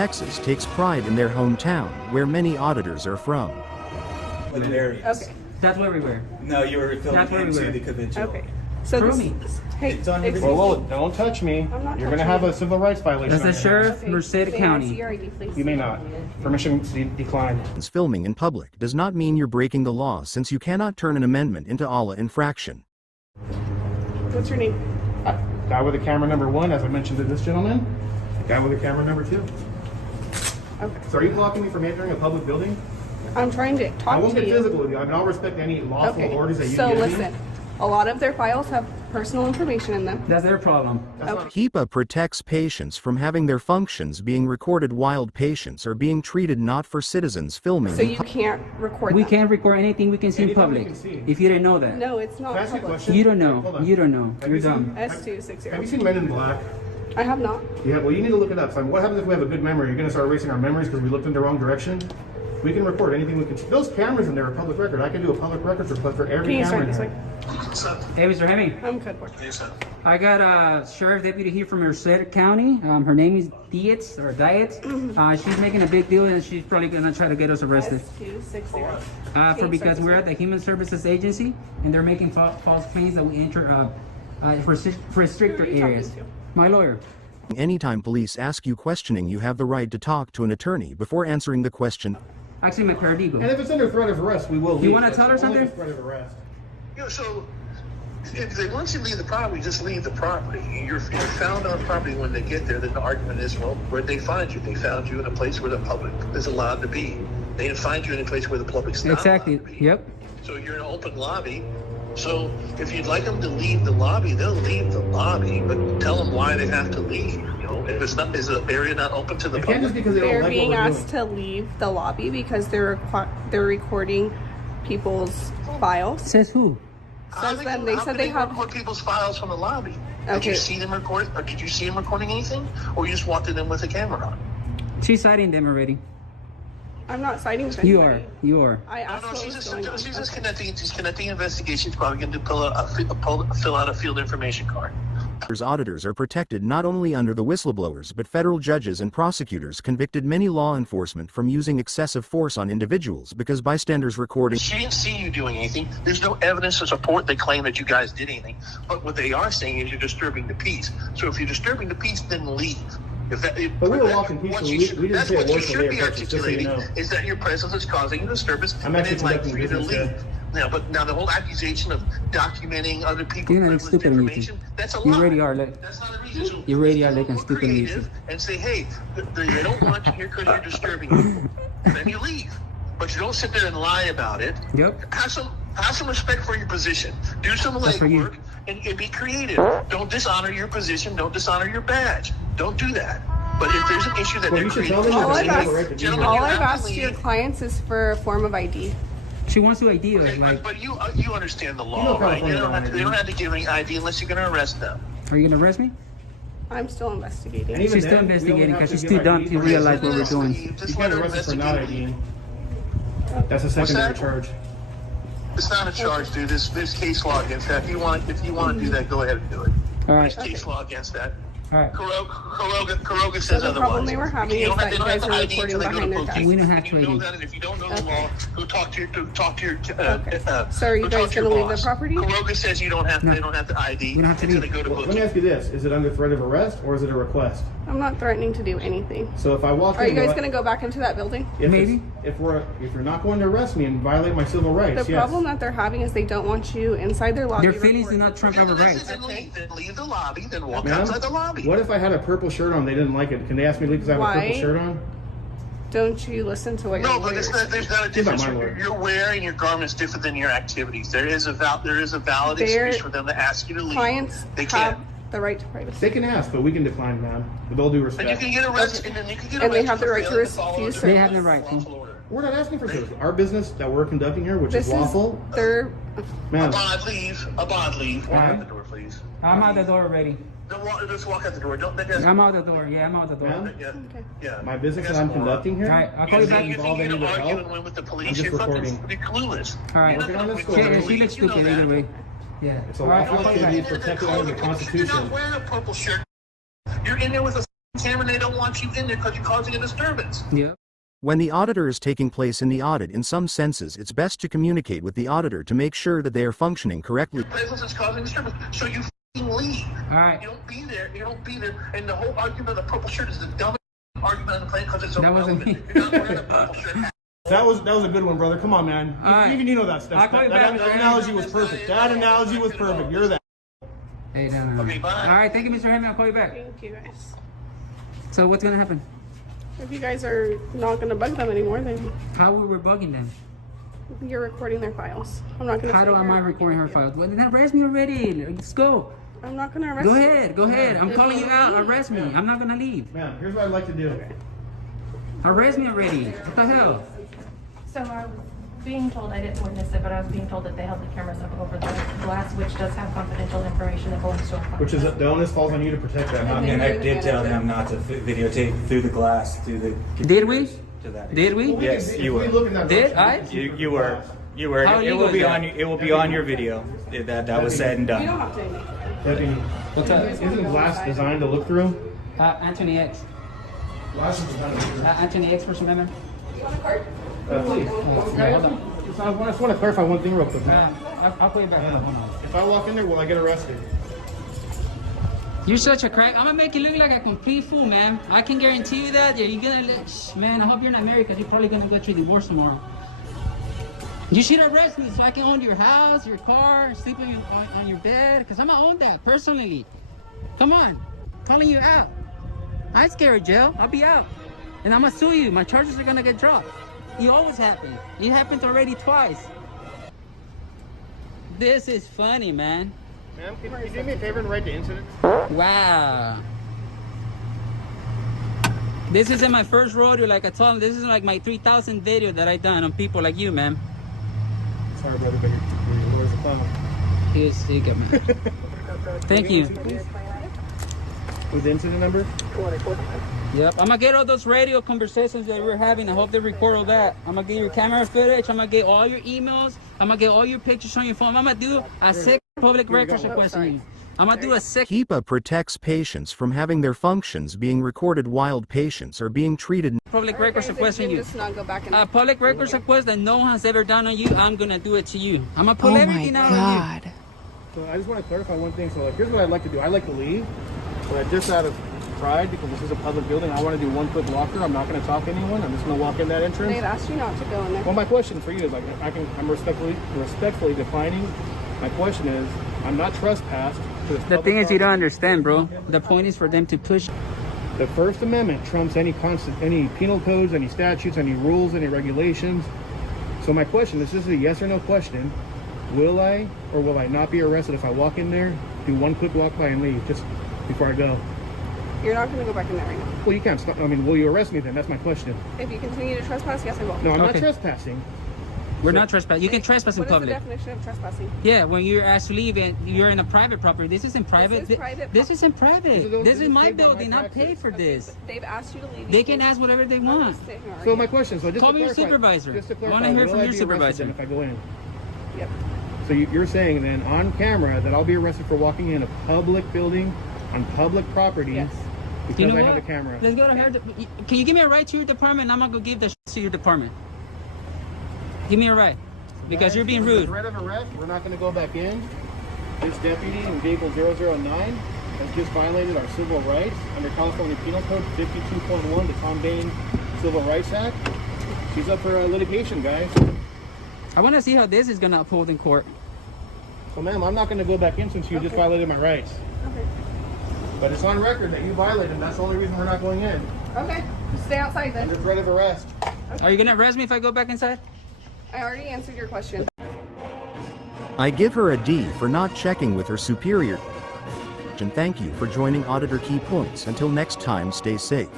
Texas takes pride in their hometown, where many auditors are from. Okay. That's where we were. No, you were filming into the convention. Okay. So Prove me. Hey, it's on excuse Whoa, don't touch me. You're going to have a civil rights violation. That's the sheriff, Merced County. You may not. Permission declined. Filming in public does not mean you're breaking the law, since you cannot turn an amendment into an infraction. What's your name? Guy with the camera number 1, as I mentioned to this gentleman. Guy with the camera number 2. Okay. So are you blocking me from entering a public building? I'm trying to talk to you. I won't get physical with you. I mean, I'll respect any lawful orders that you give me. So listen, a lot of their files have personal information in them. That's their problem. HIPAA protects patients from having their functions being recorded while patients are being treated, not for citizens filming. So you can't record We them. can't record anything we can see in public. If you didn't know that. No, it's not Can I ask you a public. question? You don't know. Hold on. You don't know. You're dumb. S260. Have you seen Men in Black? I have not. Yeah, well, you need to look it up. So what happens if we have a good memory? You're going to start erasing our memories because we looked in the wrong direction? We can record anything we can. Those cameras in there are public record. I can do a public records request for every Can you camera start in this there. way? Hey, Mr. Hemming. I'm good. I got a sheriff deputy here from Merced County. Her name is Dietz or Dietz. She's making a big deal, and she's probably gonna try to get us arrested. S260. Because we're at the Human Services Agency, and they're making false claims that we enter for stricter Who are you talking areas. to? My lawyer. Anytime police ask you questioning, you have the right to talk to an attorney before answering the question. Actually, my paralegal. And if it's under threat of arrest, we will leave. You want to tell her It's only something? threat of arrest. You know, so if they want you to leave the property, just leave the property. You're found on property when they get there. Then the argument is, well, where'd they find you? They found you in a place where the public is allowed to be. They didn't find you in a place where the public's not Exactly. allowed to be. Yep. So you're in an open lobby. So if you'd like them to leave the lobby, they'll leave the lobby, but tell them why they have to leave. You know, if it's not, is the area not open to the It can't just public? because they don't They're like being what we're asked doing. to leave the lobby because they're recording people's files. Says who? How Says they them. can- They how said can they have. record people's files from the lobby. Did Okay. you see them record? Or did you see them recording anything, or you just walked in with a camera on? She's citing them already. I'm not citing with You anybody. are. You are. I No, asked no, what she's was just, going on. she's just connecting investigations. Probably going to fill out a field information card. Auditors are protected not only under the whistleblowers, but federal judges and prosecutors convicted many law enforcement from using excessive force on individuals because bystanders recording. She didn't see you doing anything. There's no evidence to support they claim that you guys did anything. But what they are saying is you're disturbing the peace. So if you're disturbing the peace, then leave. But we were walking peacefully. We didn't that's say a what you word from should there, be Texas, just so you articulating, know. is that your presence is causing a disturbance, I'm and actually they'd like conducting for you to business leave. there. Now the whole accusation of documenting other people's You're privileged stupid, information, Luigi. that's a You lie. already are, like- That's not a reason. So You already are let's looking get stupid, creative Luigi. and say, hey, they don't want you here because you're disturbing people. Then you leave. But you don't sit there and lie about it. Yep. Have some respect for your position. Do some That's for you. legwork and be creative. Don't dishonor your position. Don't dishonor your badge. Don't do that. But if there's an issue that Well, they're you should creating, tell them All that I've they have a right asked, to do Gentlemen, that. all you I've have to asked your leave. clients is for a form of ID. She wants to ID us, Okay, like, but you understand the law, You know right? California They don't have to give any ID unless you're going to arrest them. are you gonna arrest me? I'm still investigating. And even She's still then, we investigating only have because to she's give too dumb ID to for realize what we're Just doing. You let can't her arrest us for not investigate. IDing. That's a secondary that? charge. It's not a charge, dude. There's case law against that. If you want to do that, go ahead and do it. All right. There's case law against that. All right. Kuroga says So the otherwise. problem they were having You is don't have- that they you don't guys have are to ID recording until they go behind to their book desks. We don't have And to you know ID. that, and if you don't know the Okay. law, go talk to your Okay. So are you go guys talk to your gonna leave the boss. property? Kuroga says you don't have No. they don't have to ID We don't have to until leave. they go to Well, book let me ask you this. Is it under threat of arrest or is it a request? I'm not threatening to do anything. So if I walk Are you in, guys will I- gonna go back into that building? if Maybe. it's- if you're not going to arrest me and violate my civil rights, The yes. problem that they're having is they don't want you inside their lobby. Their feelings do recording. not trump our rights. Then leave the lobby, then walk Ma'am, outside the lobby. what if I had a purple shirt on? They didn't like it. Can they ask me to leave because I have a Why? purple shirt on? Don't you listen to what No, your but lawyers there's not a difference. my lawyer. You're wearing your garments different than your activities. There is a valid Their excuse for them to ask you to leave. clients They have can't. the right to privacy. They can ask, but we can decline, ma'am. With all due And you respect. can get arrested. And then you can get And they arrested have the for right to failing follow refuse the They have the right to. lawful order. We're not asking for service. Our business that we're conducting here, which This is is lawful, their. ma'am. A bond leave. Walk Alright. out the door, please. I'm out the door already. Just walk out the door. Don't. I'm out the door. Yeah, I'm out the door. Ma'am? Yeah. Yeah. My business that That's I'm moron. conducting here. All right, I'll call you back. You involve think any you're with arguing help? and win with the I'm police? just You're fucking recording. clueless. All right. You're not Working on gonna this win story. with the She looks police. You know stupid that. either way. Yeah. It's a All right, lawful I'll call you activity back. protected under the You're Constitution. not wearing a purple shirt. You're in there with a camera, and they don't want you in there because you're causing a disturbance. Yep. When the auditor is taking place in the audit, in some senses, it's best to communicate with the auditor to make sure that they are functioning correctly. Presence is causing disturbance, so you f***ing leave. All right. You don't be there. You don't be there. And the whole argument of the purple shirt is the dumbest argument on the planet because it's That wasn't irrelevant. me. You're not wearing a purple shirt. That was a good one, brother. Come on, man. All right. Even you know that stuff. I'll call you That back, man. analogy was perfect. That analogy was perfect. You're that. Hey, down. Okay, bye. All right, thank you, Mr. Hammond. I'll call you back. Thank you guys. So what's gonna happen? If you guys are not gonna bug them anymore, then How we were bugging them? you're recording their files. I'm not gonna. How do sit am here I and recording her argue with files? Well, then arrest me already. Let's go. you. I'm not gonna arrest Go you. ahead. Go ahead. I'm calling you out. Arrest me. I'm not gonna leave. Man, here's what I'd like to do. Arrest me already. What the hell? So I was being told, I didn't witness it, but I was being told that they held the cameras up over the glass, which does have confidential information that belongs to our client. Which is the onus falls on you to protect that, not me. And I did tell them not to videotape through the glass, through the. Did we? To that. Did we? Yes, you were. Did I? You were. You were. How It illegal will be is on. that? It will be on your video. That was said and You don't done. have to admit. Deputy, What's up? isn't glass designed to look through? Anthony X. Glass is designed to look through. Anthony X, First Amendment. Please. Yeah, hold on. I just want to clarify one thing real quick. I'll call you back. Hold on. If I walk in there, will I get arrested? You're such a crack. I'm gonna make you look like a complete fool, man. I can guarantee you that. You're gonna man, I hope you're not married because you're probably gonna get your divorce tomorrow. You should arrest me so I can own your house, your car, sleep on your bed, because I'm gonna own that personally. Come on. Calling you out. I ain't scared of jail. I'll be out. And I'm gonna sue you. My charges are gonna get dropped. It always happens. It happened already twice. This is funny, man. Ma'am, can you do me a favor and write the incident? Wow. This isn't my first rodeo, like I told him. This is like my 3,000 video that I done on people like you, man. Sorry, brother, but your lawyer's a clown. He's sick, man. Thank you. With the incident number? Yep, I'm gonna get all those radio conversations that we're having. I hope they record all that. I'm gonna get your camera footage. I'm gonna get all your emails. I'm gonna get all your pictures on your phone. I'm gonna do a sick public records request on you. I'm gonna do a sick. HIPAA protects patients from having their functions being recorded while patients are being treated. Public records request on you. Just not go back and. A public records request that no one has ever done on you. I'm gonna do it to you. I'm gonna pull Oh everything out on you. So I just want to clarify one thing. So like, here's what I'd like to do. I'd like to leave, but just out of pride, because this is a public building, I want to do one foot blocker. I'm not going to talk to anyone. I'm just going to walk in that entrance. They've asked you not to go in there. Well, my question for you is like, I'm respectfully defining. My question is, I'm not trespassed. To this The public thing is, you don't property. understand, bro. The point is for them to push. The First Amendment trumps any penal codes, any statutes, any rules, any regulations. So my question is, this is a yes or no question. Will I or will I not be arrested if I walk in there, do one quick walk by and leave just before I go? You're not gonna go back in there right now. Well, you can't stop. I mean, will you arrest me then? That's my question. If you continue to trespass, yes, I will. No, I'm not Okay. trespassing. We're not trespassing. You can trespass in What is the public. definition of trespassing? Yeah, when you're asked to leave and you're in a private property. This isn't private. This is private This isn't private. This This is is my paid by my building. I taxes. paid for this. They've asked you to leave. They can ask whatever they I'm gonna want. sit here and So argue. my question, so just Call to me your clarify, supervisor. Just to I wanna clarify, hear will from I your be supervisor. arrested then if I go in? Yep. So you're saying then on camera that I'll be arrested for walking in a public building on public property Yes. because You know I what? have a camera. Let's go to her. Can you give me a ride to your department? I'm gonna go give the to your department. Give me a ride. Because you're being Under rude. threat of arrest, we're not going to go back in. This deputy in vehicle 009 has just violated our civil rights under California Penal Code 52.1, the Tom Bain Civil Rights Act. She's up for litigation, guys. I want to see how this is gonna uphold in court. So, ma'am, I'm not going to go back in since you just violated my rights. Okay. But it's on record that you violated, and that's the only reason we're not going in. Okay. Just stay outside Under then. threat of arrest. Are you gonna arrest me if I go back inside? I already answered your question. I give her a D for not checking with her superior. And thank you for joining Auditor Key Points. Until next time, stay safe.